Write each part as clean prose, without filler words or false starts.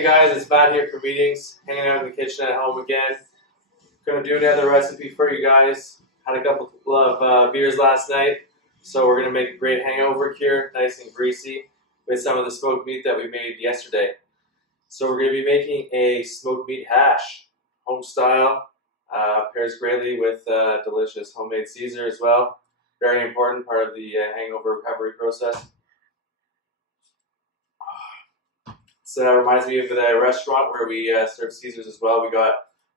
Hey guys, it's Matt here for Meetings, hanging out in the kitchen at home again. Gonna do another recipe for you guys. Had a couple of beers last night, so we're gonna make a great hangover cure, nice and greasy, with some of the smoked meat that we made yesterday. So we're gonna be making a smoked meat hash, home style. Pairs greatly with delicious homemade Caesar as well. Very important part of the hangover recovery process. So that reminds me of the restaurant where we serve Caesars as well. We got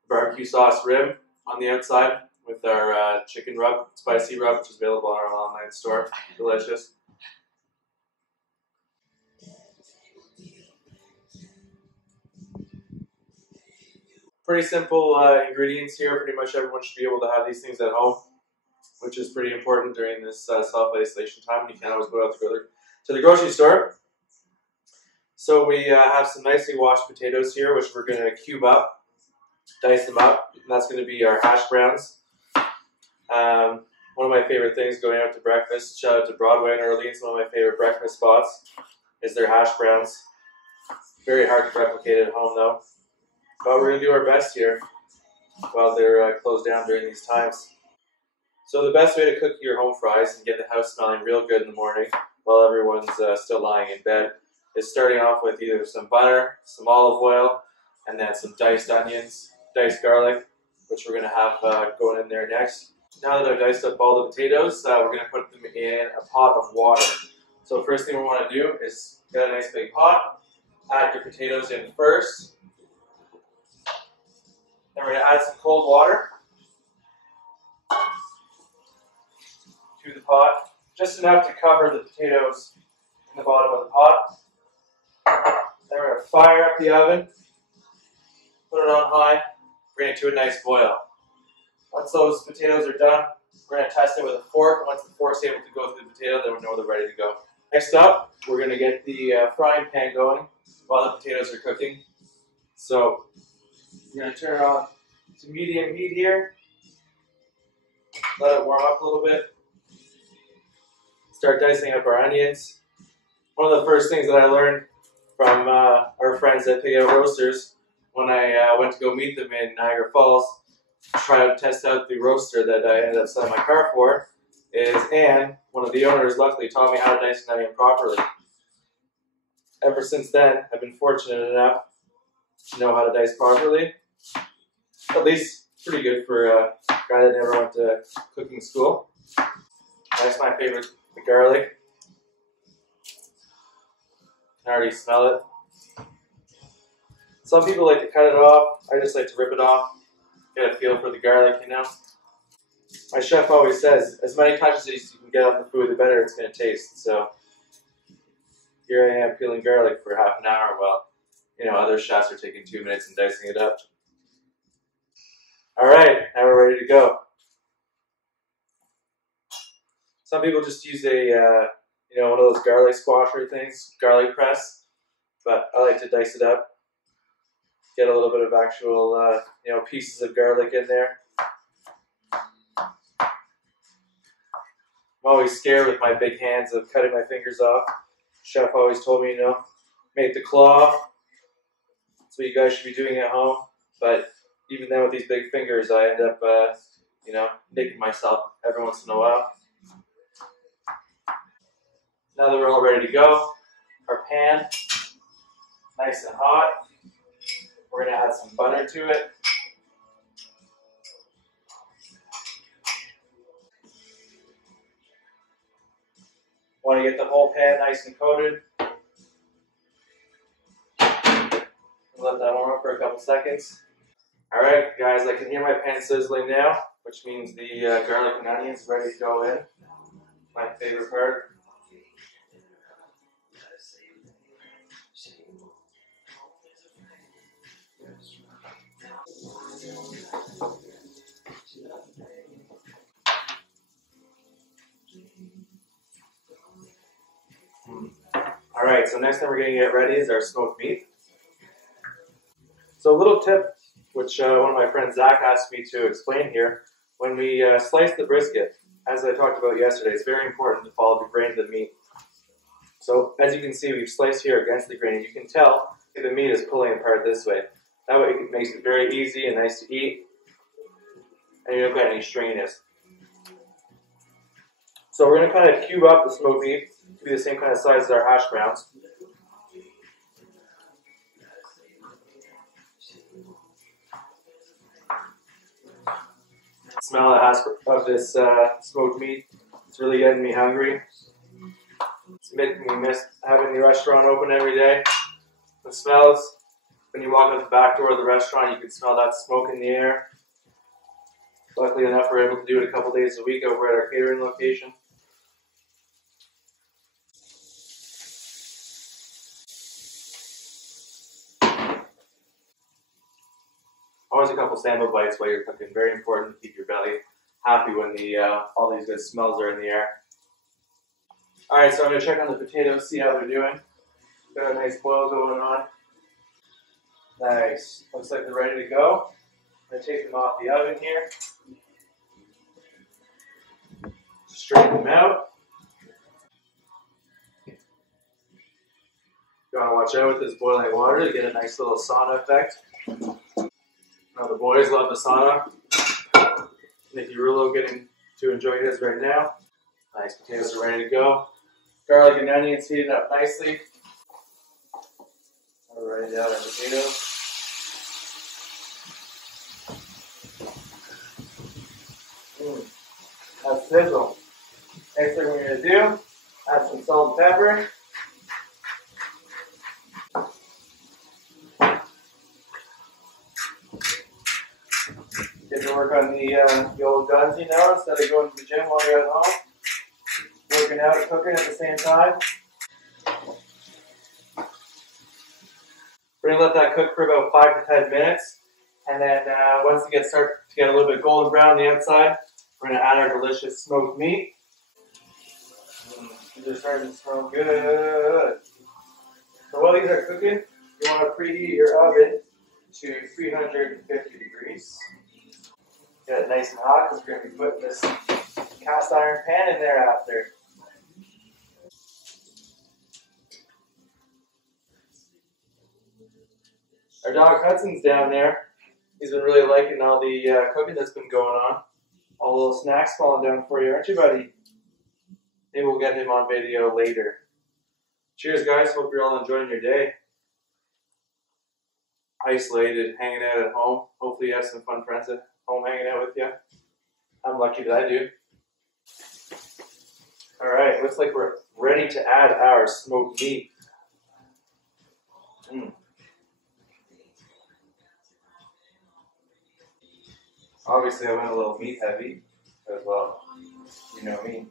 barbecue sauce rim on the outside with our chicken rub, spicy rub, which is available on our online store. Delicious. Pretty simple ingredients here. Pretty much everyone should be able to have these things at home, which is pretty important during this self-isolation time. You can't always go out to the grocery store. So we have some nicely washed potatoes here, which we're going to cube up, dice them up, and that's going to be our hash browns. One of my favorite things going out to breakfast, shout out to Broadway in Orleans, one of my favorite breakfast spots is their hash browns. Very hard to replicate at home though, but we're going to do our best here while they're closed down during these times. So the best way to cook your home fries and get the house smelling real good in the morning while everyone's still lying in bed is starting off with either some butter, some olive oil, and then some diced onions, diced garlic, which we're going to have going in there next. Now that I've diced up all the potatoes, we're going to put them in a pot of water. So first thing we want to do is get a nice big pot, add your potatoes in first. Then we're going to add some cold water to the pot, just enough to cover the potatoes in the bottom of the pot. Then we're going to fire up the oven, put it on high, bring it to a nice boil. Once those potatoes are done, we're going to test it with a fork. And once the fork's able to go through the potato, then we know they're ready to go. Next up, we're going to get the frying pan going while the potatoes are cooking. So we're going to turn it on to medium heat here. Let it warm up a little bit. Start dicing up our onions. One of the first things that I learned from our friends at Pig Out Roasters when I went to go meet them in Niagara Falls, try to test out the roaster that I ended up selling my car for, is Anne, one of the owners, luckily taught me how to dice an onion properly. Ever since then, I've been fortunate enough to know how to dice properly. At least pretty good for a guy that never went to cooking school. That's my favorite, the garlic. I can already smell it. Some people like to cut it off. I just like to rip it off. Get a feel for the garlic, you know. My chef always says, as many touches as you can get on the food, the better it's going to taste. So here I am peeling garlic for half an hour while, you know, other chefs are taking 2 minutes and dicing it up. All right, now we're ready to go. Some people just use a, you know, one of those garlic squasher things, garlic press, but I like to dice it up. Get a little bit of actual, you know, pieces of garlic in there. I'm always scared with my big hands of cutting my fingers off. Chef always told me, you know, make the claw. That's what you guys should be doing at home. But even then with these big fingers, I end up, you know, nicking myself every once in a while. Now that we're all ready to go, our pan, nice and hot. We're going to add some butter to it. Want to get the whole pan nice and coated. Let that warm up for a couple seconds. All right, guys, I can hear my pan sizzling now, which means the garlic and onions are ready to go in. My favorite part. All right, so next thing we're going to get ready is our smoked meat. So a little tip, which one of my friends Zach asked me to explain here, when we slice the brisket, as I talked about yesterday, it's very important to follow the grain of the meat. So as you can see, we've sliced here against the grain. You can tell The meat is pulling apart this way. That way it makes it very easy and nice to eat, and you don't get any stringiness. So we're going to kind of cube up the smoked meat to be the same kind of size as our hash browns. Smell of this smoked meat. It's really getting me hungry. It's making me miss having the restaurant open every day. The smells, when you walk out the back door of the restaurant, you can smell that smoke in the air. Luckily enough, we're able to do it a couple days a week over at our catering location. Always a couple sample bites while you're cooking. Very important to keep your belly happy when all these good smells are in the air. Alright, so I'm going to check on the potatoes, see how they're doing. Got a nice boil going on. Nice. Looks like they're ready to go. I'm going to take them off the oven here. Straighten them out. You want to watch out with this boiling water to get a nice little sauna effect. Now the boys love the sauna. Nicky Rulo getting to enjoy his right now. Nice, potatoes are ready to go. Garlic and onions heated up nicely. We're ready to add our potatoes. That's sizzle. Next thing we're going to do, add some salt and pepper. Get to work on the old guns, you know, instead of going to the gym while you're at home. Working out and cooking at the same time. We're going to let that cook for about 5 to 10 minutes. And then once it starts to get a little bit golden brown on the outside, we're going to add our delicious smoked meat. These are starting to smell good. So while these are cooking, you want to preheat your oven to 350 degrees. Get it nice and hot because we're going to be putting this cast iron pan in there after. Our dog Hudson's down there. He's been really liking all the cooking that's been going on. All the little snacks falling down for you, aren't you, buddy? Maybe we'll get him on video later. Cheers, guys. Hope you're all enjoying your day. Isolated, hanging out at home. Hopefully you have some fun friends at home hanging out with you. I'm lucky that I do. Alright, looks like we're ready to add our smoked meat. Obviously, I went a little meat heavy as well. You know me.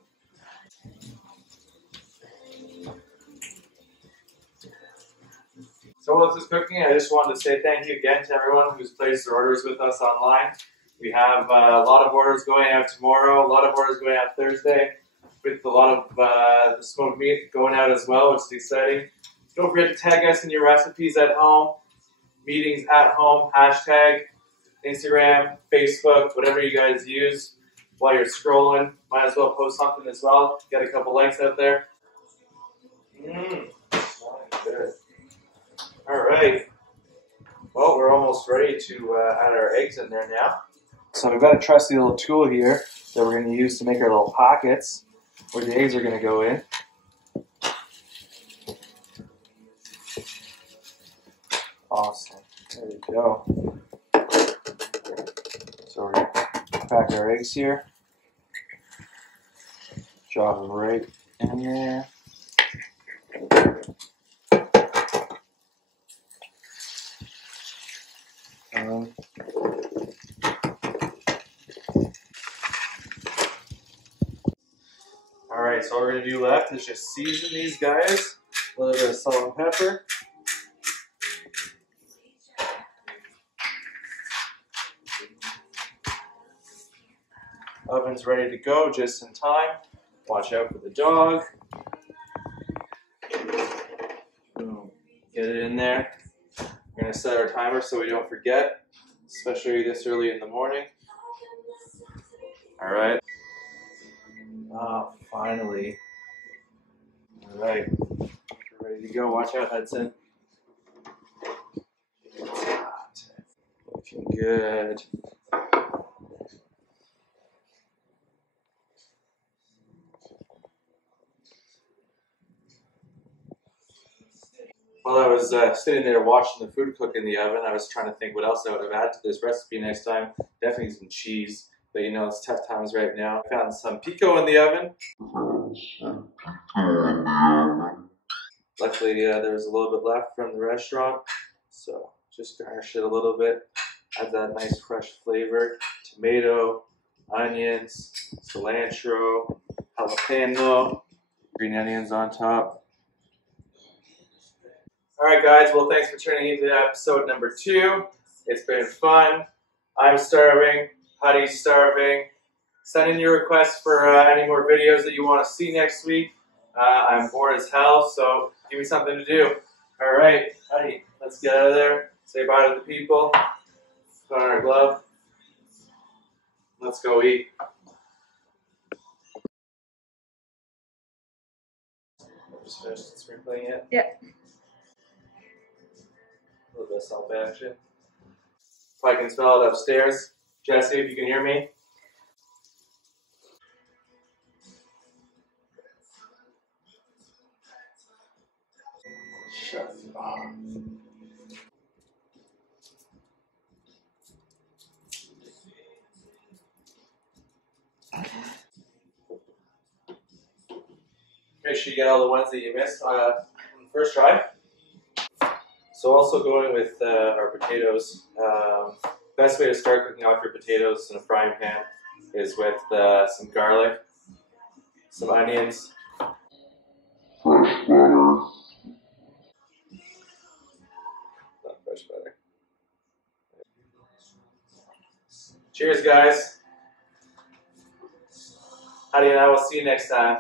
So while this is cooking, I just wanted to say thank you again to everyone who's placed their orders with us online. We have a lot of orders going out tomorrow, a lot of orders going out Thursday, with a lot of the smoked meat going out as well, which is exciting. Don't forget to tag us in your recipes at home, meetings at home, hashtag, Instagram, Facebook, whatever you guys use while you're scrolling. Might as well post something as well. Get a couple likes out there. Good. All right. Well, we're almost ready to add our eggs in there now. So we've got a trusty little tool here that we're going to use to make our little pockets where the eggs are going to go in. Awesome. There we go. So we're going to pack our eggs here. Drop them right in there. Alright, so all we're going to do left is just season these guys. A little bit of salt and pepper. Oven's ready to go just in time. Watch out for the dog. Boom. Get it in there. We're going to set our timer so we don't forget, especially this early in the morning. All right. Ah, finally. All right. We're ready to go. Watch out, Hudson. Good. While I was sitting there watching the food cook in the oven, I was trying to think what else I would have added to this recipe next time. Definitely some cheese, but you know, it's tough times right now. I found some pico in the oven. Luckily, there was a little bit left from the restaurant, so just garnish it a little bit. Add that nice fresh flavor. Tomato, onions, cilantro, jalapeno, green onions on top. All right, guys. Well, thanks for tuning into episode number 2. It's been fun. I'm starving. Huddy's starving. Send in your requests for any more videos that you want to see next week. I'm bored as hell, so give me something to do. All right, Huddy, let's get out of there. Say bye to the people. Put on our glove. Let's go eat. Just finished sprinkling it. Yeah. A little bit of salt action. If I can smell it upstairs. Jesse, if you can hear me. Shut up. Make sure you get all the ones that you missed on the first try. So also going with our potatoes, best way to start cooking off your potatoes in a frying pan is with some garlic, some onions, fresh butter. Not fresh butter. Cheers, guys. Howdy, and I will see you next time.